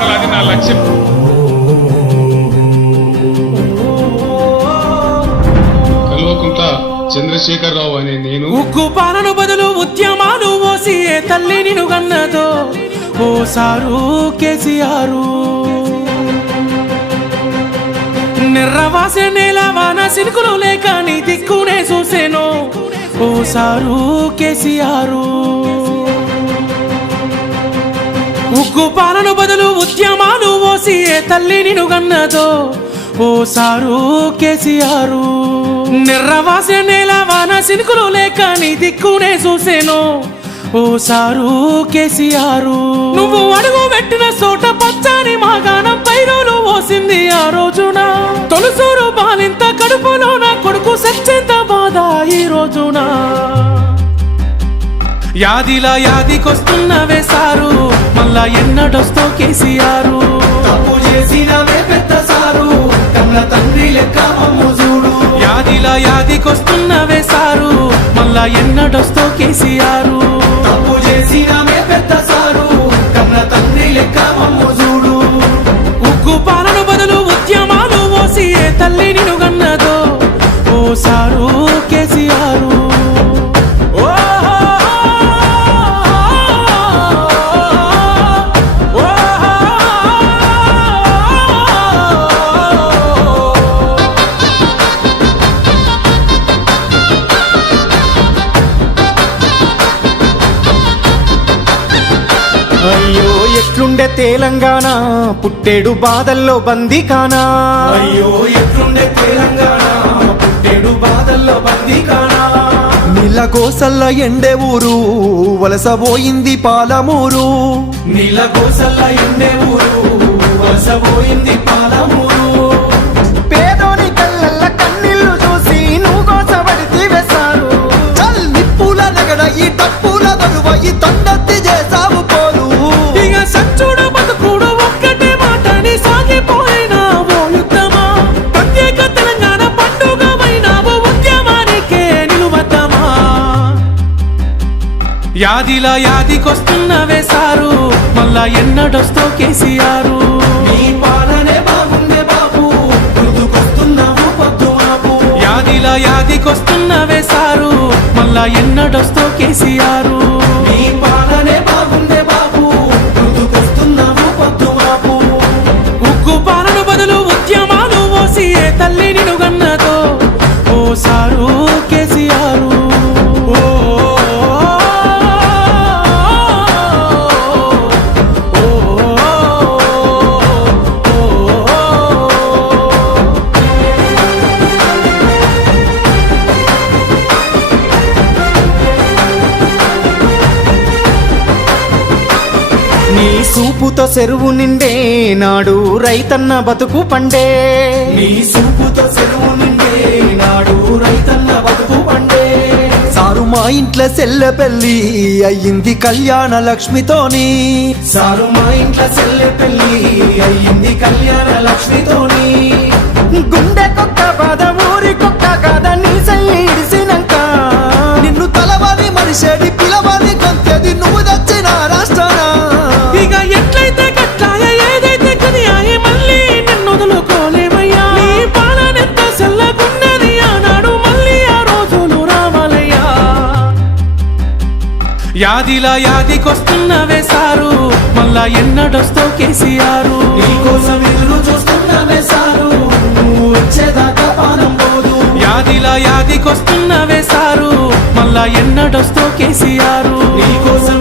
బాగుపడాలి, అది నా లక్ష్యం. కల్వకుంట్ల చంద్రశేఖరరావు అనే నేను ఉక్కు పాలన బదులు ఉద్యమాలు ఓసి ఏ తల్లి నిన్ను గన్నదో ఓ సారు కేసీఆర్. నిర్రవాసే నేల వాన సినుకులు లేక నీ దిక్కునే చూసేను ఓ సారు కేసీఆర్. ఉక్కు పాలన బదులు ఉద్యమాలు ఓసి ఏ తల్లి నిన్ను గన్నదో ఓ సారు కేసీఆర్. నిర్రవాసే నేల వాన సినుకులు లేక నీ దిక్కునే చూసేను ఓ సారు కేసీఆర్. నువ్వు అడుగు పెట్టిన చోట పచ్చని మాగాణం పైరోలు ఓసింది ఆ రోజున. తొలుసూరు బాలింత కడుపులో నా కొడుకు సచ్చేంత బాధ ఈ రోజున. యాదిలా యాదికొస్తున్నవే సారు, మళ్ళా ఎన్నడొస్తో కేసీఆర్. తప్పు చేసినవే పెద్ద సారు, కన్న తండ్రి లెక్క మమ్ము చూడు. యాదిలా యాదికొస్తున్నవే సారు, మళ్ళా ఎన్నడొస్తో కేసీఆర్. తప్పు చేసినవే పెద్ద సారు, కన్న తండ్రి లెక్క మమ్ము చూడు. ఉక్కు పాలన బదులు ఉద్యమాలు ఓసి ఏ తల్లి నిన్ను గన్నదో ఓ సారు కేసీఆర్. అయ్యో ఎట్లుండే తెలంగాణ, పుట్టేడు బాధల్లో బందీకానా. అయ్యో ఎట్లుండే తెలంగాణ, పుట్టేడు బాధల్లో బందీకానా. నీళ్ళ కోసల్ల ఎండే ఊరు, వలసపోయింది పాలమూరు. నీళ్ళ కోసల్ల ఎండే ఊరు, వలసపోయింది పాలమూరు. పేదోని కళ్ళల్ల కన్నీళ్లు చూసి నువ్వు కోసబడితే వేశారు. చల్ నిప్పుల నగడ ఈ తప్పుల దరువ ఈ తొండత్తి చేసావు పోరు. ఇక సచ్చుడు బతుకుడు ఒక్కటే మాటని సాగిపోయినా ఓ యుద్ధమా. ప్రత్యేక తెలంగాణ పండుగమైనావు ఉద్యమానికే నిలువద్దమా. యాదిలా యాదికొస్తున్నవే సారు, మళ్ళా ఎన్నడొస్తో కేసీఆర్. నీ పాలనే బాగుందే బాబు, గుర్తుకొస్తున్నావు పొద్దు మాపు. యాదిలా యాదికొస్తున్నవే సారు, మళ్ళా ఎన్నడొస్తో కేసీఆర్. నీ పాలనే బాగుందే బాబు, గుర్తుకొస్తున్నావు పొద్దు మాపు. ఉక్కు పాలన బదులు ఉద్యమాలు ఓసి ఏ తల్లి నిన్ను గన్నదో ఓ సారు కేసీఆర్. నీ సూపుతో చెరువు నిండే నాడు రైతన్న బతుకు పండే. నీ సూపుతో చెరువు నిండే నాడు రైతన్న బతుకు పండే. సారు మా ఇంట్లో సెల్లె పెళ్ళి అయ్యింది కళ్యాణ లక్ష్మితోని. సారు మా ఇంట్లో సెల్లె పెళ్ళి అయ్యింది కళ్యాణ లక్ష్మితోని. గుండె కొక్క బాధ ఊరికొక్క కాద నీ సైడిసినాక. నిన్ను తలవాది మనిషేడి పిలవాది కొంతది నువ్వు దచ్చిన రాష్ట్రాన. ఇక ఎట్లయితే కట్లాయ ఏదైతే కనియాయే మళ్ళీ నిన్ను వదులుకోలేమయ్యా. నీ పాలనెంత సెల్లగున్నది ఆనాడు, మళ్ళీ ఆ రోజులు రావాలయ్యా. యాదిలా యాదికొస్తున్నవే సారు, మళ్ళా ఎన్నడొస్తో కేసీఆర్. నీకోసం ఎదురు చూస్తున్నవే సారు, నువ్వు వచ్చేదాకా పానం పోదు. యాదిలా యాదికొస్తున్నవే సారు, మళ్ళా ఎన్నడొస్తో కేసీఆర్. నీకోసం